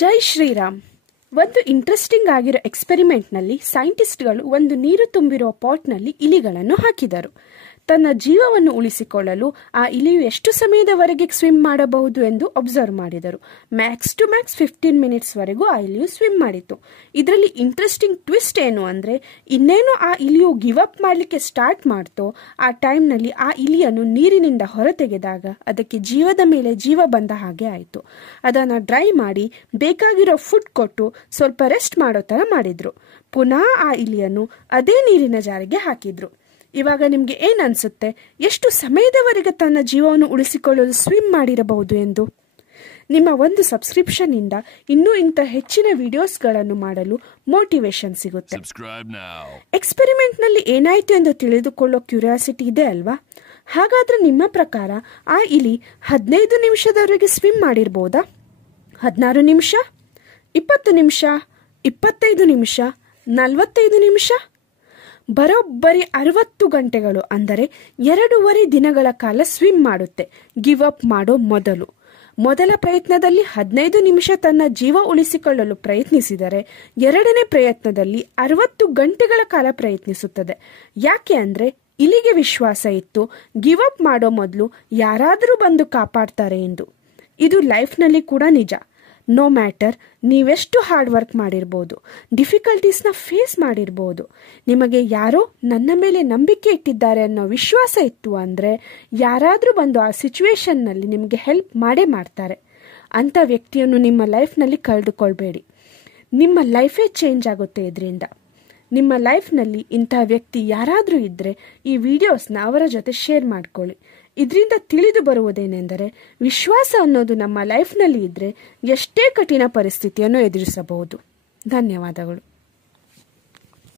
ಜೈ ಶ್ರೀರಾಮ್. ಒಂದು ಇಂಟ್ರೆಸ್ಟಿಂಗ್ ಆಗಿರೋ ಎಕ್ಸ್ಪೆರಿಮೆಂಟ್ನಲ್ಲಿ ಸೈಂಟಿಸ್ಟ್ಗಳು ಒಂದು ನೀರು ತುಂಬಿರುವ ಪಾಟ್ನಲ್ಲಿ ಇಲಿಗಳನ್ನು ಹಾಕಿದರು. ತನ್ನ ಜೀವವನ್ನು ಉಳಿಸಿಕೊಳ್ಳಲು ಆ ಇಲಿಯು ಎಷ್ಟು ಸಮಯದವರೆಗೆ ಸ್ವಿಮ್ ಮಾಡಬಹುದು ಎಂದು ಅಬ್ಸರ್ವ್ ಮಾಡಿದರು. ಮ್ಯಾಕ್ಸ್ ಟು ಮ್ಯಾಕ್ಸ್ 15 ಮಿನಿಟ್ಸ್ವರೆಗೂ ಆ ಇಲಿಯು ಸ್ವಿಮ್ ಮಾಡಿತು. ಇದರಲ್ಲಿ ಇಂಟ್ರೆಸ್ಟಿಂಗ್ ಟ್ವಿಸ್ಟ್ ಏನು ಅಂದರೆ, ಇನ್ನೇನು ಆ ಇಲಿಯು ಗಿವ್ ಅಪ್ ಮಾಡಲಿಕ್ಕೆ ಸ್ಟಾರ್ಟ್ ಮಾಡ್ತೋ ಆ ಟೈಮ್ನಲ್ಲಿ ಆ ಇಲಿಯನ್ನು ನೀರಿನಿಂದ ಹೊರತೆಗೆದಾಗ ಅದಕ್ಕೆ ಜೀವದ ಮೇಲೆ ಜೀವ ಬಂದ ಹಾಗೆ ಆಯಿತು. ಅದನ್ನು ಡ್ರೈ ಮಾಡಿ ಬೇಕಾಗಿರೋ ಫುಡ್ ಕೊಟ್ಟು ಸ್ವಲ್ಪ ರೆಸ್ಟ್ ಮಾಡೋ ಥರ ಮಾಡಿದ್ರು. ಪುನಃ ಆ ಇಲಿಯನ್ನು ಅದೇ ನೀರಿನ ಜಾರಿಗೆ ಹಾಕಿದ್ರು. ಇವಾಗ ನಿಮಗೆ ಏನು ಅನಿಸುತ್ತೆ, ಎಷ್ಟು ಸಮಯದವರೆಗೆ ತನ್ನ ಜೀವವನ್ನು ಉಳಿಸಿಕೊಳ್ಳಲು ಸ್ವಿಮ್ ಮಾಡಿರಬಹುದು ಎಂದು? ನಿಮ್ಮ ಒಂದು ಸಬ್ಸ್ಕ್ರಿಪ್ಷನ್ನಿಂದ ಇನ್ನೂ ಇಂಥ ಹೆಚ್ಚಿನ ವಿಡಿಯೋಸ್ಗಳನ್ನು ಮಾಡಲು ಮೋಟಿವೇಶನ್ ಸಿಗುತ್ತೆ. ಎಕ್ಸ್ಪೆರಿಮೆಂಟ್ನಲ್ಲಿ ಏನಾಯಿತು ಎಂದು ತಿಳಿದುಕೊಳ್ಳೋ ಕ್ಯೂರಿಯಾಸಿಟಿ ಇದೆ ಅಲ್ವಾ? ಹಾಗಾದರೆ ನಿಮ್ಮ ಪ್ರಕಾರ ಆ ಇಲಿ 15 ನಿಮಿಷದವರೆಗೆ ಸ್ವಿಮ್ ಮಾಡಿರ್ಬೋದಾ? 16 ನಿಮಿಷ, 20 ನಿಮಿಷ, 25 ನಿಮಿಷ, 45 ನಿಮಿಷ? ಬರೋಬ್ಬರಿ 60 ಗಂಟೆಗಳು, ಅಂದರೆ 2.5 ದಿನಗಳ ಕಾಲ ಸ್ವಿಮ್ ಮಾಡುತ್ತೆ ಗಿವ್ ಅಪ್ ಮಾಡೋ ಮೊದಲ ಪ್ರಯತ್ನದಲ್ಲಿ 15 ನಿಮಿಷ ತನ್ನ ಜೀವ ಉಳಿಸಿಕೊಳ್ಳಲು ಪ್ರಯತ್ನಿಸಿದರೆ ಎರಡನೇ ಪ್ರಯತ್ನದಲ್ಲಿ 60 ಗಂಟೆಗಳ ಕಾಲ ಪ್ರಯತ್ನಿಸುತ್ತದೆ. ಯಾಕೆ ಅಂದರೆ ಇಲಿಗೆ ವಿಶ್ವಾಸ ಇತ್ತು ಗಿವ್ ಅಪ್ ಮಾಡೋ ಮೊದಲು ಯಾರಾದರೂ ಬಂದು ಕಾಪಾಡ್ತಾರೆ ಎಂದು. ಇದು ಲೈಫ್ನಲ್ಲಿ ಕೂಡ ನಿಜ. ನೋ ಮ್ಯಾಟರ್ ನೀವೆಷ್ಟು ಹಾರ್ಡ್ ವರ್ಕ್ ಮಾಡಿರ್ಬೋದು, ಡಿಫಿಕಲ್ಟೀಸ್ನ ಫೇಸ್ ಮಾಡಿರ್ಬೋದು, ನಿಮಗೆ ಯಾರೋ ನನ್ನ ಮೇಲೆ ನಂಬಿಕೆ ಇಟ್ಟಿದ್ದಾರೆ ಅನ್ನೋ ವಿಶ್ವಾಸ ಇತ್ತು ಅಂದರೆ ಯಾರಾದರೂ ಬಂದು ಆ ಸಿಚುವೇಶನ್ನಲ್ಲಿ ನಿಮಗೆ ಹೆಲ್ಪ್ ಮಾಡೇ ಮಾಡ್ತಾರೆ. ಅಂಥ ವ್ಯಕ್ತಿಯನ್ನು ನಿಮ್ಮ ಲೈಫ್ನಲ್ಲಿ ಕಳೆದುಕೊಳ್ಬೇಡಿ. ನಿಮ್ಮ ಲೈಫೇ ಚೇಂಜ್ ಆಗುತ್ತೆ ಇದರಿಂದ. ನಿಮ್ಮ ಲೈಫ್ನಲ್ಲಿ ಇಂಥ ವ್ಯಕ್ತಿ ಯಾರಾದರೂ ಇದ್ದರೆ ಈ ವಿಡಿಯೋಸ್ನ ಅವರ ಜೊತೆ ಶೇರ್ ಮಾಡ್ಕೊಳ್ಳಿ. ಇದರಿಂದ ತಿಳಿದು ಬರುವುದೇನೆಂದರೆ, ವಿಶ್ವಾಸ ಅನ್ನೋದು ನಮ್ಮ ಲೈಫ್ನಲ್ಲಿ ಇದ್ದರೆ ಎಷ್ಟೇ ಕಠಿಣ ಪರಿಸ್ಥಿತಿಯನ್ನು ಎದುರಿಸಬಹುದು. ಧನ್ಯವಾದಗಳು.